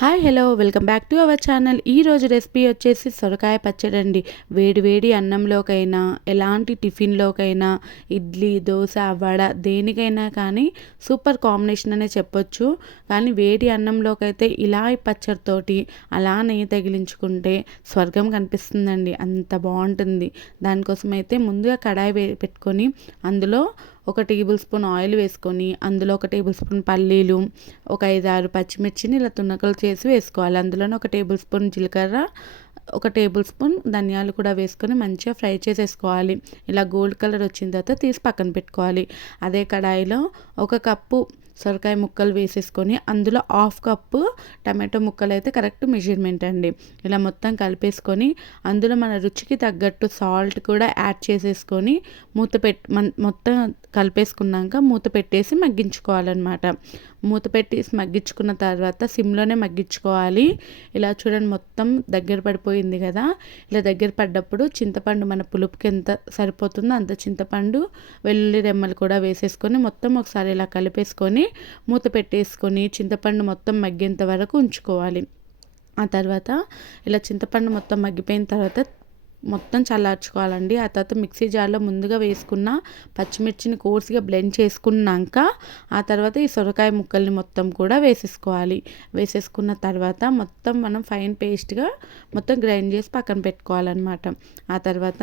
Hi hello welcome back to our channel. ఈరోజు recipe వచ్చేసి సొరకాయ పచ్చడి అండి. వేడి వేడి అన్నంలోకైనా, ఎలాంటి టిఫిన్లోకైనా, ఇడ్లీ, దోశ, వడ దేనికైనా కానీ సూపర్ కాంబినేషన్ అనే చెప్పొచ్చు. కానీ వేడి అన్నంలోకైతే ఇలా ఈ పచ్చడితోటి అలా నెయ్యి తగిలించుకుంటే స్వర్గం కనిపిస్తుందండి, అంత బాగుంటుంది. దానికోసం అయితే ముందుగా కడాయి పెట్టుకొని అందులో ఒక టేబుల్ స్పూన్ ఆయిల్ వేసుకొని, అందులో ఒక టేబుల్ స్పూన్ పల్లీలు, ఒక 5-6 పచ్చిమిర్చిని ఇలా తునకలు చేసి వేసుకోవాలి. అందులోనే ఒక టేబుల్ స్పూన్ జీలకర్ర, ఒక టేబుల్ స్పూన్ ధనియాలు కూడా వేసుకొని మంచిగా ఫ్రై చేసేసుకోవాలి. ఇలా గోల్డ్ కలర్ వచ్చిన తర్వాత తీసి పక్కన పెట్టుకోవాలి. అదే కడాయిలో ఒక కప్పు సొరకాయ ముక్కలు వేసేసుకొని అందులో హాఫ్ కప్పు టమాటో ముక్కలు అయితే కరెక్ట్ మెజర్మెంట్ అండి. ఇలా మొత్తం కలిపేసుకొని అందులో మన రుచికి తగ్గట్టు సాల్ట్ కూడా యాడ్ చేసేసుకొని మొత్తం కలిపేసుకున్నాక మూత పెట్టేసి మగ్గించుకోవాలన్నమాట. మూత పెట్టేసి మగ్గించుకున్న తర్వాత సిమ్లోనే మగ్గించుకోవాలి. ఇలా చూడండి, మొత్తం దగ్గర పడిపోయింది కదా. ఇలా దగ్గర పడ్డప్పుడు చింతపండు మన పులుపుకి ఎంత సరిపోతుందో అంత చింతపండు, వెల్లుల్లి రెమ్మలు కూడా వేసేసుకొని మొత్తం ఒకసారి ఇలా కలిపేసుకొని మూత పెట్టేసుకొని చింతపండు మొత్తం మగ్గేంత వరకు ఉంచుకోవాలి. ఆ తర్వాత ఇలా చింతపండు మొత్తం మగ్గిపోయిన తర్వాత మొత్తం చల్లార్చుకోవాలండి. ఆ తర్వాత మిక్సీ జార్లో ముందుగా వేసుకున్న పచ్చిమిర్చిని కోర్స్గా బ్లెండ్ చేసుకున్నాక ఆ తర్వాత ఈ సొరకాయ ముక్కల్ని మొత్తం కూడా వేసేసుకోవాలి. వేసేసుకున్న తర్వాత మొత్తం మనం ఫైన్ పేస్ట్గా మొత్తం గ్రైండ్ చేసి పక్కన పెట్టుకోవాలన్నమాట. ఆ తర్వాత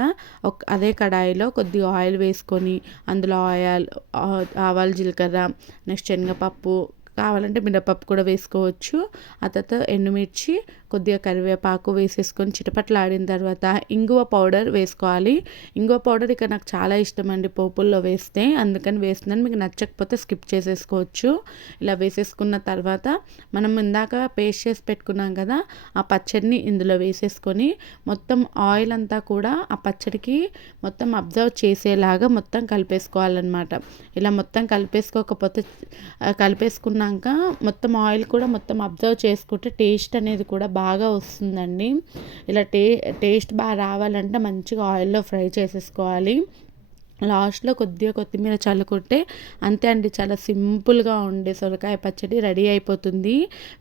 అదే కడాయిలో కొద్దిగా ఆయిల్ వేసుకొని అందులో ఆవాలు, జీలకర్ర, నెక్స్ట్ శనగపప్పు, కావాలంటే మినపప్పు కూడా వేసుకోవచ్చు. ఆ తర్వాత ఎండుమిర్చి, కొద్దిగా కరివేపాకు వేసేసుకొని చిటపట్లాడిన తర్వాత ఇంగువ పౌడర్ వేసుకోవాలి. ఇంగువ పౌడర్ ఇక్కడ నాకు చాలా ఇష్టం అండి పోపుల్లో వేస్తే, అందుకని వేస్తున్నాను. మీకు నచ్చకపోతే స్కిప్ చేసేసుకోవచ్చు. ఇలా వేసేసుకున్న తర్వాత మనం ఇందాక పేస్ట్ చేసి పెట్టుకున్నాం కదా, ఆ పచ్చడిని ఇందులో వేసేసుకొని మొత్తం ఆయిల్ అంతా కూడా ఆ పచ్చడికి మొత్తం అబ్జర్వ్ చేసేలాగా మొత్తం కలిపేసుకోవాలన్నమాట. ఇలా మొత్తం కలిపేసుకున్నాక మొత్తం ఆయిల్ కూడా మొత్తం అబ్జర్వ్ చేసుకుంటే టేస్ట్ అనేది కూడా బాగా వస్తుందండి. ఇలా టేస్ట్ బాగా రావాలంటే మంచిగా ఆయిల్లో ఫ్రై చేసేసుకోవాలి. లాస్ట్లో కొద్దిగా కొత్తిమీర చల్లుకుంటే అంతే అండి, చాలా సింపుల్గా ఉండే సొరకాయ పచ్చడి రెడీ అయిపోతుంది.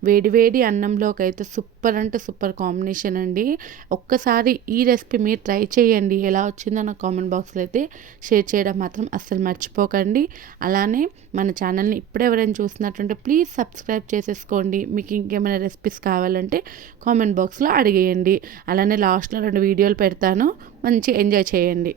వేడి వేడి అన్నంలోకి అయితే సూపర్ అంటే సూపర్ కాంబినేషన్ అండి. ఒక్కసారి ఈ రెసిపీ మీరు ట్రై చేయండి. ఎలా వచ్చిందో నా కామెంట్ బాక్స్లో అయితే షేర్ చేయడం మాత్రం అస్సలు మర్చిపోకండి. అలానే మన ఛానల్ని ఇప్పుడే ఎవరైనా చూస్తున్నట్టుంటే ప్లీజ్ సబ్స్క్రైబ్ చేసేసుకోండి. మీకు ఇంకేమైనా రెసిపీస్ కావాలంటే కామెంట్ బాక్స్లో అడిగేయండి. అలానే లాస్ట్లో 2 వీడియోలు పెడతాను, మంచి ఎంజాయ్ చేయండి.